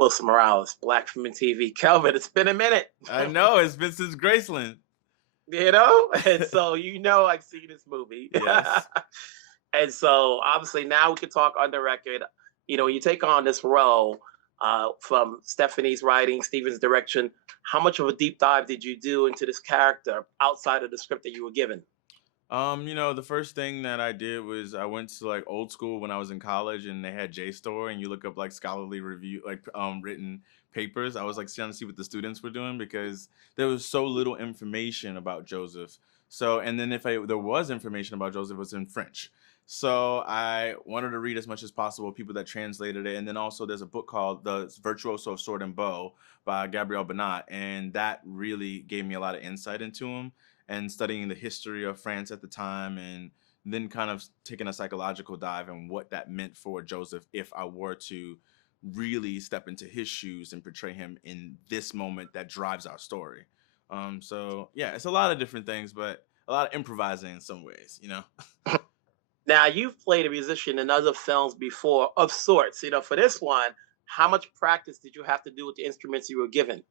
Wilson Morales, Black Women TV. Kelvin, it's been a minute. I know, it's been since Graceland. And so I've seen this movie. Yes. And so obviously now we can talk on the record. You take on this role from Stephanie's writing, Stephen's direction. How much of a deep dive did you do into this character outside of the script that you were given? The first thing that I did was I went to like old school when I was in college, and they had JSTOR, and you look up like scholarly review, like written papers. I was like trying to see what the students were doing because there was so little information about Joseph. So, and then if there was information about Joseph, it was in French. So I wanted to read as much as possible, people that translated it. And then also there's a book called The Virtuoso of Sword and Bow by Gabriel Bonnat. And that really gave me a lot of insight into him and studying the history of France at the time, and then kind of taking a psychological dive and what that meant for Joseph if I were to really step into his shoes and portray him in this moment that drives our story. So yeah, it's a lot of different things, but a lot of improvising in some ways, Now, you've played a musician in other films before of sorts. For this one, how much practice did you have to do with the instruments you were given?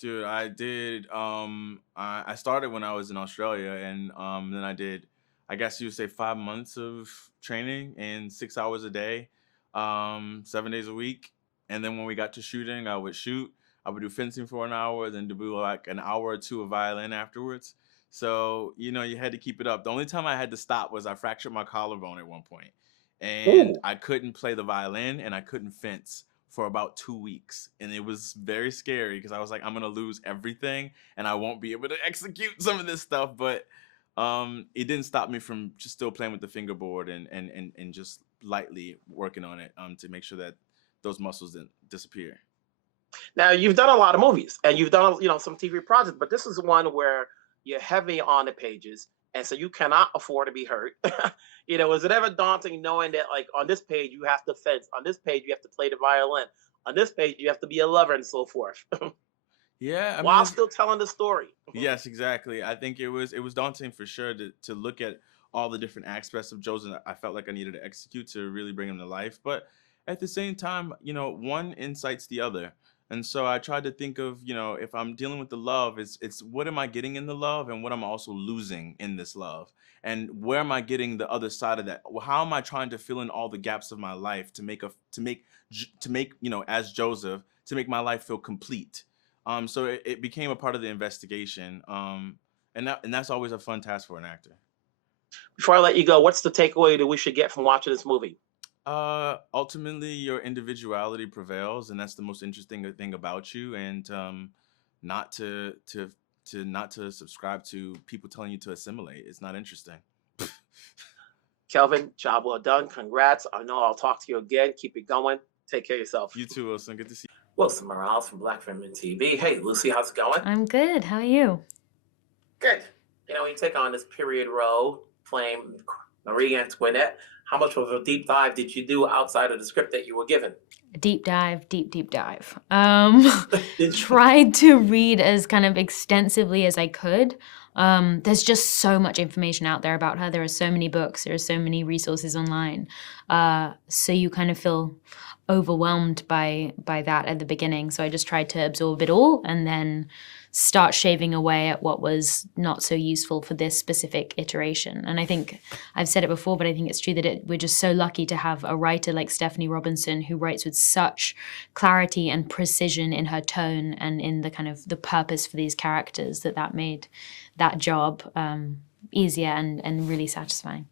Dude, I did. I started when I was in Australia, and then I did, I guess you would say, 5 months of training and 6 hours a day, 7 days a week. And then when we got to shooting, I would shoot. I would do fencing for an hour, then do like an hour or two of violin afterwards. So you had to keep it up. The only time I had to stop was I fractured my collarbone at one point, and Ooh. I couldn't play the violin and I couldn't fence for about 2 weeks, and it was very scary because I was like, I'm gonna lose everything and I won't be able to execute some of this stuff. But it didn't stop me from just still playing with the fingerboard and just lightly working on it to make sure that those muscles didn't disappear. Now, you've done a lot of movies and you've done, some TV projects, but this is one where you're heavy on the pages, and so you cannot afford to be hurt. Is it ever daunting knowing that, like, on this page you have to fence, on this page you have to play the violin, on this page you have to be a lover, and so forth, Yeah, I mean, while still telling the story? yes, exactly. I think it was daunting for sure to look at all the different aspects of Joseph. I felt like I needed to execute to really bring him to life, but at the same time, one incites the other. And so I tried to think of, if I'm dealing with the love, it's what am I getting in the love, and what am I also losing in this love? And where am I getting the other side of that? Well, how am I trying to fill in all the gaps of my life to make as Joseph, to make my life feel complete? So it became a part of the investigation. And that's always a fun task for an actor. Before I let you go, what's the takeaway that we should get from watching this movie? Ultimately, your individuality prevails, and that's the most interesting thing about you. And not to subscribe to people telling you to assimilate. It's not interesting. Kelvin, job well done. Congrats. I know I'll talk to you again. Keep it going. Take care of yourself. You too, Wilson. Good to see you. Wilson Morales from Black Women TV. Hey, Lucy, how's it going? I'm good. How are you? Good. You take on this period role playing Marie Antoinette. How much of a deep dive did you do outside of the script that you were given? Deep dive, deep dive. Did you? Tried to read as kind of extensively as I could. There's just so much information out there about her. There are so many books. There are so many resources online. So you kind of feel overwhelmed by that at the beginning. So I just tried to absorb it all and then start shaving away at what was not so useful for this specific iteration. And I think I've said it before, but I think it's true that we're just so lucky to have a writer like Stefani Robinson who writes with such clarity and precision in her tone and in the kind of the purpose for these characters that made that job easier and really satisfying.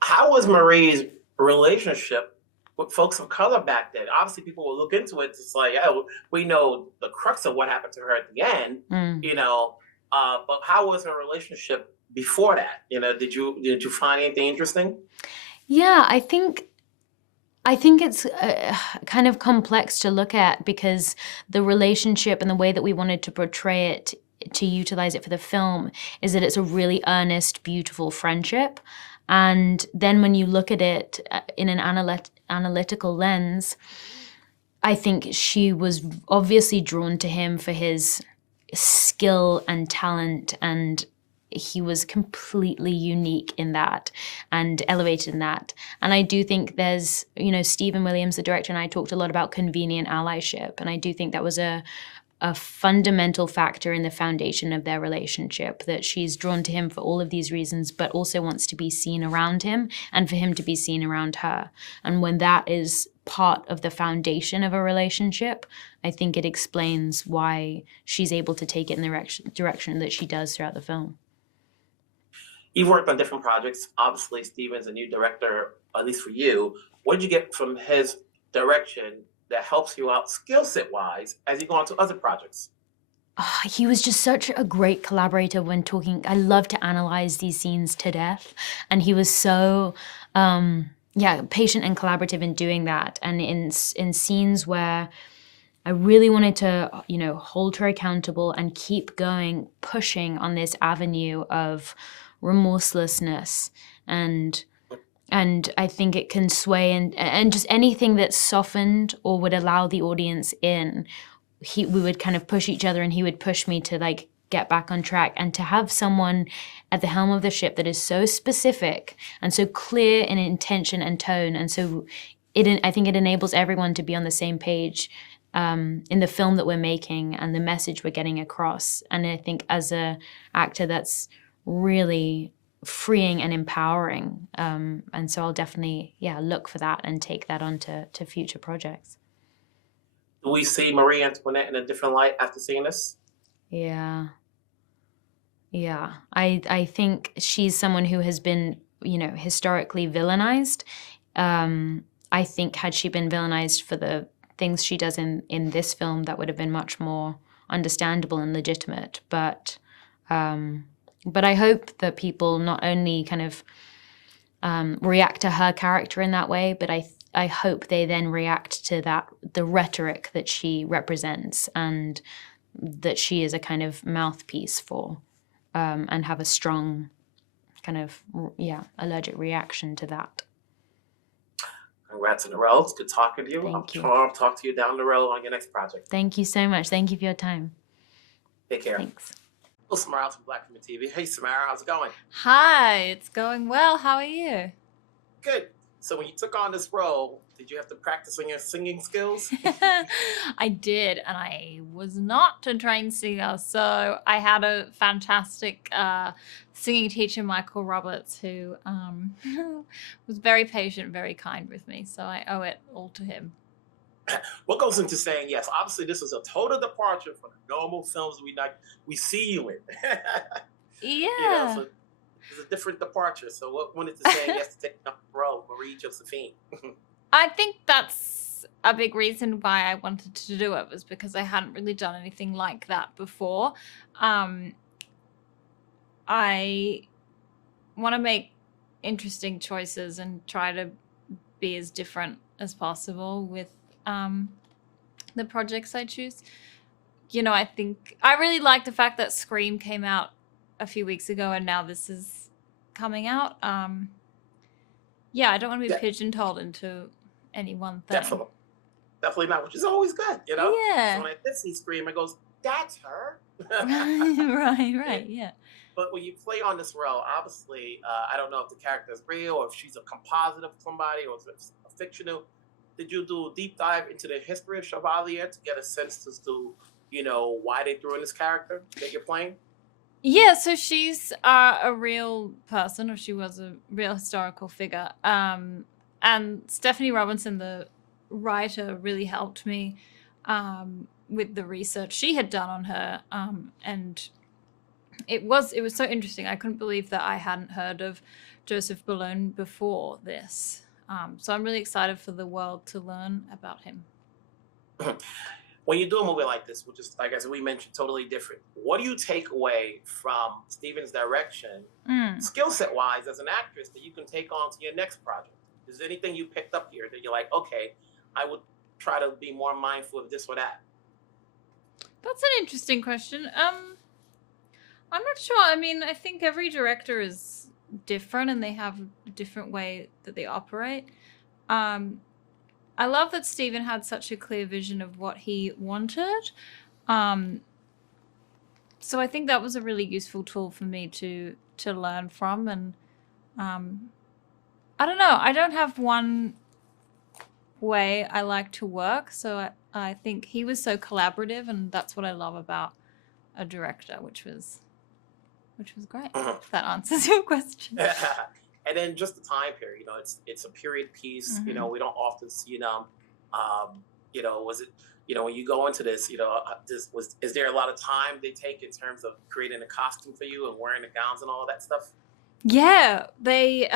How was Marie's relationship with folks of color back then? Obviously, people will look into it. It's like, oh, we know the crux of what happened to her at the end, but how was her relationship before that? Did you find anything interesting? Yeah, I think it's kind of complex to look at because the relationship and the way that we wanted to portray it, to utilize it for the film, is that it's a really earnest, beautiful friendship. And then when you look at it in an analytical lens, I think she was obviously drawn to him for his skill and talent and he was completely unique in that and elevated in that. And I do think there's, Stephen Williams, the director, and I talked a lot about convenient allyship. And I do think that was a fundamental factor in the foundation of their relationship, that she's drawn to him for all of these reasons, but also wants to be seen around him and for him to be seen around her. And when that is part of the foundation of a relationship, I think it explains why she's able to take it in the direction that she does throughout the film. You've worked on different projects. Obviously, Steven's a new director, at least for you. What did you get from his direction that helps you out skill set wise as you go on to other projects? He was just such a great collaborator when talking. I love to analyze these scenes to death. And he was so, patient and collaborative in doing that. And in scenes where I really wanted to, hold her accountable and keep going, pushing on this avenue of remorselessness, and I think it can sway and just anything that's softened or would allow the audience in. We would kind of push each other, and he would push me to like get back on track. And to have someone at the helm of the ship that is so specific and so clear in intention and tone, and so I think it enables everyone to be on the same page in the film that we're making and the message we're getting across. And I think as a actor, that's really freeing and empowering. And so I'll definitely, look for that and take that on to future projects. Do we see Marie Antoinette in a different light after seeing this? Yeah. I think she's someone who has been, historically villainized. I think had she been villainized for the things she does in this film, that would have been much more understandable and legitimate. But I hope that people not only kind of react to her character in that way, but I hope they then react to the rhetoric that she represents, and that she is a kind of mouthpiece for, and have a strong kind of, allergic reaction to that. Congrats on the role. It's good talking to you. Thank you. I'll talk to you down the road on your next project. Thank you so much. Thank you for your time. Take care. Thanks. Well, Samara from Black Women TV. Hey, Samara, how's it going? Hi, it's going well. How are you? Good. So when you took on this role, did you have to practice on your singing skills? I did, and I was not a trained singer, so I had a fantastic singing teacher, Michael Roberts, who was very patient, very kind with me, so I owe it all to him. What goes into saying yes? Obviously, this is a total departure from the normal films we see you in. Yeah. So it's a different departure. So what went into saying yes to take up the role, Marie Josephine? I think that's a big reason why I wanted to do it, was because I hadn't really done anything like that before. I want to make interesting choices and try to be as different as possible with the projects I choose. I think I really like the fact that Scream came out a few weeks ago and now this is coming out. I don't want to be pigeonholed into any one thing. Definitely not, which is always good, Yeah. So when I did see Scream, it goes, that's her. right, yeah. But when you play on this role, obviously, I don't know if the character is real or if she's a composite of somebody or if it's a fictional. Did you do a deep dive into the history of Chevalier to get a sense as to, why they threw in this character that you're playing? Yeah, so she's a real person, or she was a real historical figure. And Stefani Robinson, the writer, really helped me with the research she had done on her. And it was so interesting. I couldn't believe that I hadn't heard of Joseph Bologne before this. So I'm really excited for the world to learn about him. When you do a movie like this, which is, like as we mentioned, totally different, what do you take away from Steven's direction, skill set wise, as an actress, that you can take on to your next project? Is there anything you picked up here that you're like, okay, I would try to be more mindful of this or that? That's an interesting question. I'm not sure. I mean, I think every director is different and they have a different way that they operate. I love that Steven had such a clear vision of what he wanted. so I think that was a really useful tool for me to learn from. And I don't know. I don't have one way I like to work. So I think he was so collaborative, and that's what I love about a director, which was great. If that answers your question. And then just the time period, it's a period piece. We don't often see them. Was it, when you go into this, is there a lot of time they take in terms of creating a costume for you and wearing the gowns and all that stuff? Yeah, they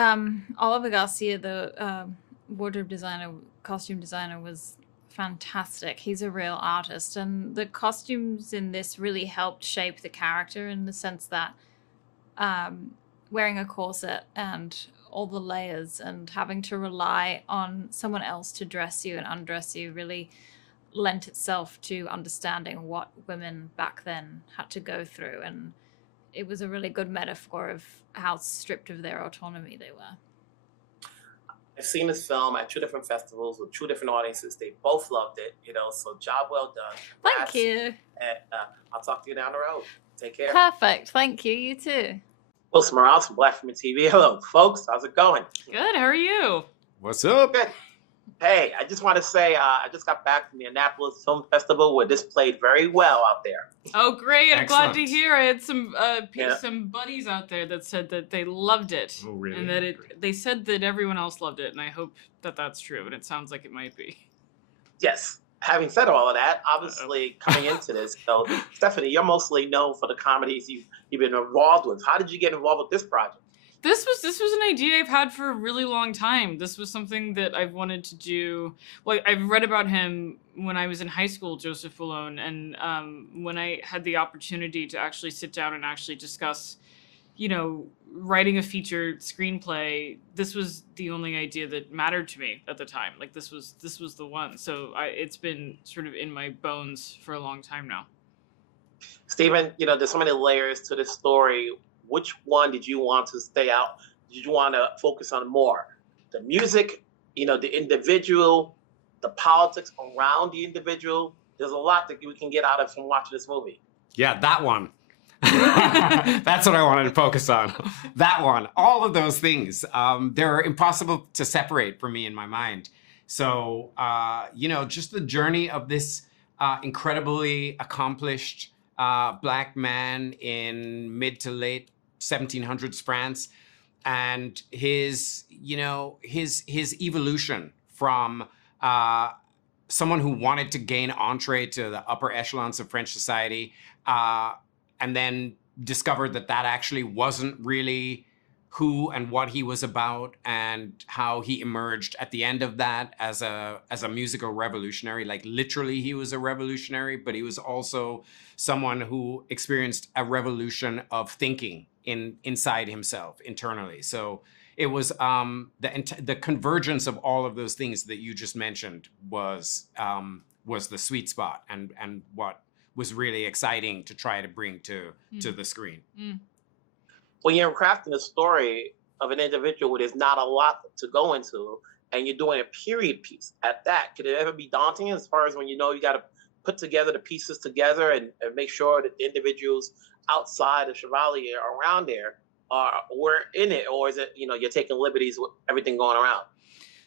Oliver Garcia, the wardrobe designer, costume designer, was fantastic. He's a real artist, and the costumes in this really helped shape the character in the sense that wearing a corset and all the layers and having to rely on someone else to dress you and undress you really lent itself to understanding what women back then had to go through. And it was a really good metaphor of how stripped of their autonomy they were. I've seen this film at 2 different festivals with 2 different audiences. They both loved it, so job well done. Thank you. And I'll talk to you down the road. Take care. Perfect. Thank you. You too. Well, Samara from Black Women TV. Hello, folks. How's it going? Good. How are you? What's up? Good. Hey, I just want to say I just got back from the Annapolis Film Festival where this played very well out there. Oh, great. I'm glad to Excellent. hear. I had some Yeah. some buddies out there that said that they loved it. Oh, really? And that they said that everyone else loved it, and I hope that that's true, and it sounds like it might be. Yes. Having said all of that, obviously coming into this, Stephanie, you're mostly known for the comedies you've been involved with. How did you get involved with this project? This was an idea I've had for a really long time. This was something that I've wanted to do. Well, I've read about him when I was in high school, Joseph Bologne, and when I had the opportunity to actually sit down and actually discuss, writing a featured screenplay, this was the only idea that mattered to me at the time. Like this was the one. So it's been sort of in my bones for a long time now. Stephen, there's so many layers to this story. Which one did you want to stay out? Did you want to focus on more? The music, the individual, the politics around the individual? There's a lot that we can get out of from watching this movie. Yeah, that one. That's what I wanted to focus on. That one. All of those things. They're impossible to separate for me in my mind. So, just the journey of this incredibly accomplished Black man in mid to late 1700s France, and his evolution from someone who wanted to gain entree to the upper echelons of French society, and then discovered that actually wasn't really who and what he was about, and how he emerged at the end of that as a musical revolutionary. Like literally he was a revolutionary, but he was also someone who experienced a revolution of thinking inside himself internally. So it was the convergence of all of those things that you just mentioned was the sweet spot, and what was really exciting to try to bring to the screen. When you're crafting a story of an individual where there's not a lot to go into, and you're doing a period piece at that, could it ever be daunting as far as when you got to put together the pieces together and make sure that the individuals outside of Chevalier around there were in it, or is it, you're taking liberties with everything going around?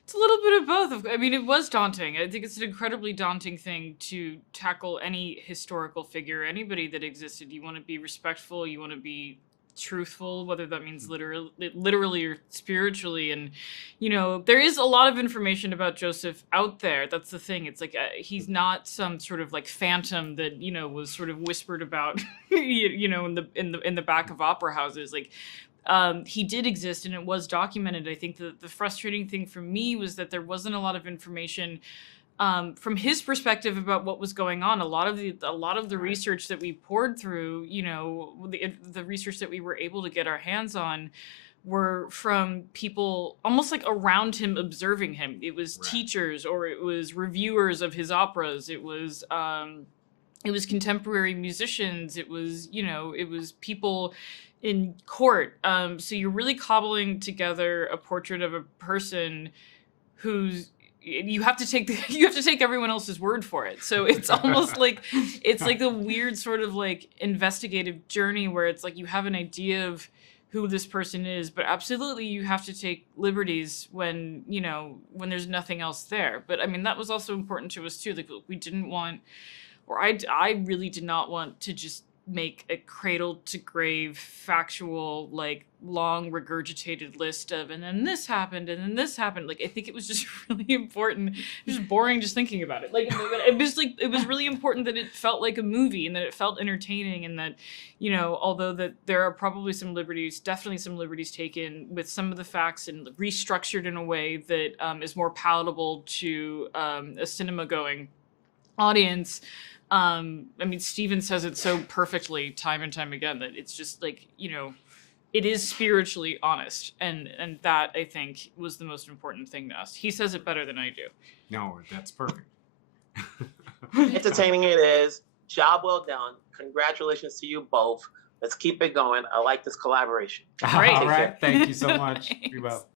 It's a little bit of both. I mean, it was daunting. I think it's an incredibly daunting thing to tackle any historical figure, anybody that existed. You want to be respectful, you want to be truthful, whether that means literally or spiritually. And there is a lot of information about Joseph out there. That's the thing. It's like he's not some sort of like phantom that was sort of whispered about in the back of opera houses. Like he did exist, and it was documented. I think the frustrating thing for me was that there wasn't a lot of information from his perspective about what was going on. A lot of the research that we poured through, the research that we were able to get our hands on, were from people almost like around him, observing him. It was teachers, or it was reviewers of his operas. It was contemporary musicians. It was people in court. So you're really cobbling together a portrait of a person who's you have to take everyone else's word for it. So it's almost like it's like a weird sort of like investigative journey where it's like you have an idea of who this person is, but absolutely you have to take liberties when, you know, when there's nothing else there. But I mean, that was also important to us too. Like we didn't want, or I really did not want to just make a cradle to grave factual, like long regurgitated list of, and then this happened, and then this happened. Like, I think it was just really important. It was just boring just thinking about it. Like, it was really important that it felt like a movie and that it felt entertaining, and that, you know, although that there are probably some liberties, definitely some liberties taken with some of the facts and restructured in a way that is more palatable to a cinema going audience. I mean, Steven says it so perfectly time and time again that it's just like, you know, it is spiritually honest. And that, I think, was the most important thing to us. He says it better than I do. No, that's perfect. Entertaining it is. Job well done. Congratulations to you both. Let's keep it going. I like this collaboration. All right. Thank you so much. Thanks. You both.